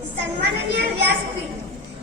सन्माननीय व्यासपीठ,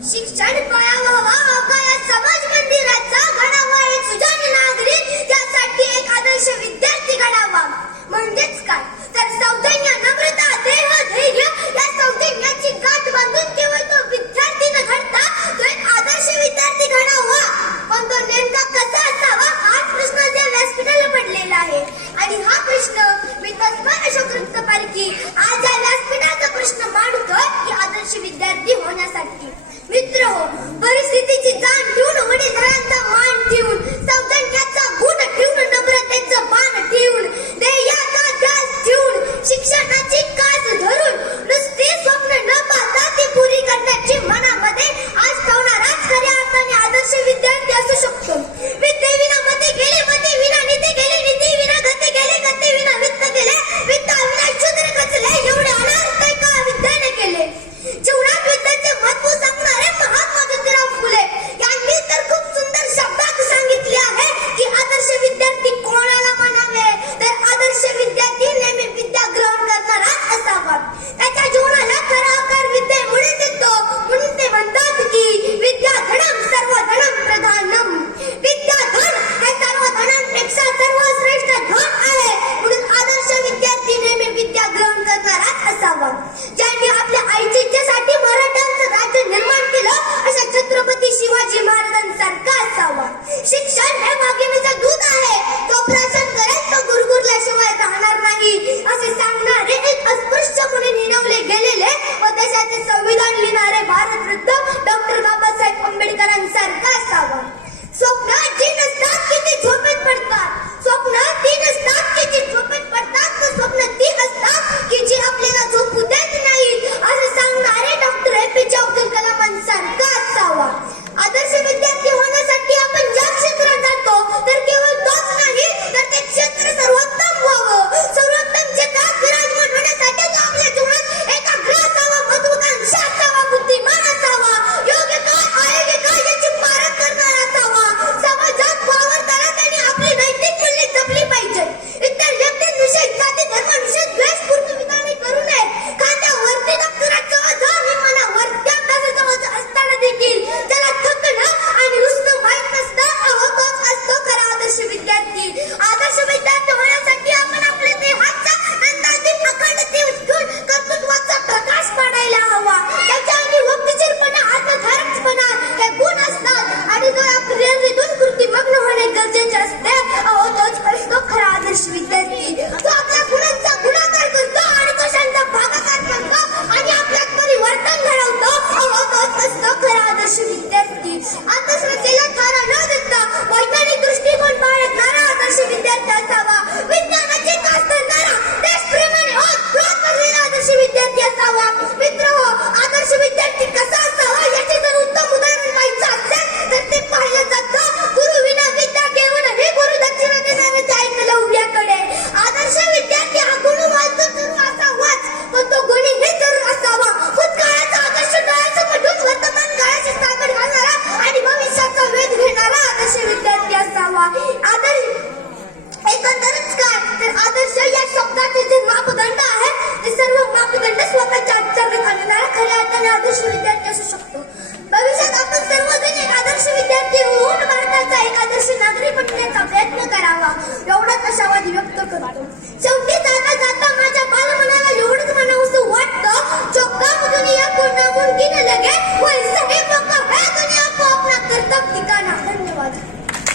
शिक्षण पायावा का या समाज मंदिराचा घडावा, एक सुजाण नागरिक यासाठी एक आदर्श विद्यार्थी घडावा. म्हणजेच काय तर सौजन्य, नम्रता, देह, धैर्य या सौजन्याची गाठ बांधून केवळ तो विद्यार्थी न घडता तो एक आदर्श विद्यार्थी घडावा. पण तो नेमका कसा असावा हाच प्रश्न त्या व्यासपीठाला पडलेला आहे. आणि हा प्रश्न मी तस्मै अशोक पारखी आज या व्यासपीठाचा प्रश्न मांडतोय की आदर्श विद्यार्थी होण्यासाठी. मित्रहो, परिस्थितीची जाण ठेवून, वडीलधाऱ्यांचा मान ठेवून, सौजन्याचा गुण ठेवून, नम्रतेचं मान ठेवून, ध्येयाचा ध्यास ठेवून, शिक्षणाची कास धरून नुसती स्वप्न न पाहता ती पुरी करण्याची मनामध्ये आज ठेवणाराच खऱ्या अर्थाने आदर्श विद्यार्थी असू शकतो. विद्येविना मते गेले, मते विना नीती गेले, नीती विना गती गेले, गती विना वित्त गेले, वित्ताविना शूद्र खचले. एवढे अनर्थ एका विद्याने केले. जीवनात विद्येचे महत्त्व सांगणारे महात्मा ज्योतिराव फुले यांनी तर खूप सुंदर शब्दात सांगितले आहे की आदर्श विद्यार्थी कोणाला म्हणावे तर आदर्श विद्यार्थी नेहमी विद्या ग्रहण करणारा असावा. त्याच्या जीवनाला खरा आकार विद्येमुळेच येतो. म्हणून ते म्हणतात की विद्याधनम सर्वधनम प्रधानम. विद्याधन हे सर्व धनांपेक्षा सर्वश्रेष्ठ धन आहे. म्हणून आदर्श विद्यार्थी नेहमी विद्या ग्रहण करणाराच असावा. ज्यांनी आपल्या आईच्या इच्छेसाठी मराठ्यांचं राज्य निर्माण केलं अशा छत्रपती शिवाजी महाराजांसारखा असावा. शिक्षण हे वाघिणीचं दूध आहे. तो प्राशन करेल तो गुरगुरल्याशिवाय राहणार नाही असे सांगणारे एक अस्पृश्यपणे निनवले गेलेले व देशाचे संविधान लिहिणारे भारतरत्न डॉक्टर बाबासाहेब आंबेडकरांसारखा असावा. स्वप्न जी नसतात की ती झोपेत पडतात. स्वप्न ती नसतात की जी झोपेत पडतात, तर स्वप्न ती असतात की जी आपल्याला झोपू देत नाहीत असे सांगणारे डॉक्टर APJ अब्दुल कलामांसारखा असावा. आदर्श विद्यार्थी होण्यासाठी आपण ज्या क्षेत्रात जातो तर केवळ तोच नाही तर ते क्षेत्र सर्वोत्तम व्हावं. सर्वोत्तम क्षेत्रात विराजमान होण्यासाठी तो आपल्या जीवनात एकाग्र असावा, महत्वाकांक्षा असावा, बुद्धिमान असावा, योग्य काय आहे काय याची पारख करणारा असावा. समाजात वावरताना त्याने आपली नैतिक मूल्ये जपली पाहिजे. इतर व्यक्तींविषयी, जाती धर्माविषयी द्वेषपूर्ण विधाने करू नये. खात्यावरती डॉक्टरांचं वजन विमानावर त्या अभ्यासाचं वजन असताना देखील त्याला थकणं आणि नुसतं माहीत नसतं तोच असतो खरा आदर्श विद्यार्थी. आदर्श विद्यार्थी होण्यासाठी आपण आपले देहाचा अंदाजित अखंडते उचलून कर्तृत्वाचा प्रकाश पाडायला हवा. त्याच्या वक्तशीरपणा, आत्मधारकपणा हे गुण असतात आणि तो या प्रेरणेतून कृतीमग्न होणे गरजेचे असते. तोच असतो खरा आदर्श विद्यार्थी. तो आपल्या गुणांचा गुणाकार करतो आणि दोषांचा भागाकार करतो आणि आपल्यात परिवर्तन घडवतो. तोच असतो खरा आदर्श विद्यार्थी. अंधश्रद्धेला थारा न देता वैज्ञानिक दृष्टिकोन बाळगणारा आदर्श विद्यार्थी असावा. विज्ञानाचे कास धरणारा, देशप्रेमाने ओतप्रोत भरलेला आदर्श विद्यार्थी असावा. मित्रहो, आदर्श विद्यार्थी कसा असावा याचे जर उत्तम उदाहरण पाहायचं असेल तर ते पाहिलं जातं गुरु विना विद्या घेऊन हे गुरु दक्षिणा देणारे ते ऐकलं उभ्याकडे. आदर्श विद्यार्थी हा गुण वाचतो जरूर असावाच, पण तो गुणी हे जरूर असावा. भूतकाळाचा आदर्श डोळ्यासमोरून वर्तमान काळाची साकड घालणारा आणि भविष्याचा वेध घेणारा आदर्श विद्यार्थी असावा. आदर्श एकंदरच काय तर आदर्श या शब्दाचे जे मापदंड आहे ते सर्व मापदंड स्वतःच्या आचरणात आणणारा खऱ्या अर्थाने आदर्श विद्यार्थी असू शकतो. भविष्यात आपण सर्वजण एक आदर्श विद्यार्थी होऊन भारताचा एक आदर्श नागरिक बनण्याचा प्रयत्न करावा एवढाच आशावादी व्यक्त करतो. शेवटी जाता जाता माझ्या बालमनाला एवढंच म्हणावंसं वाटतं, जो काम दुनिया को नामुमकिन लगे वो इससे भी मौका है दुनिया को अपना कर्तव्य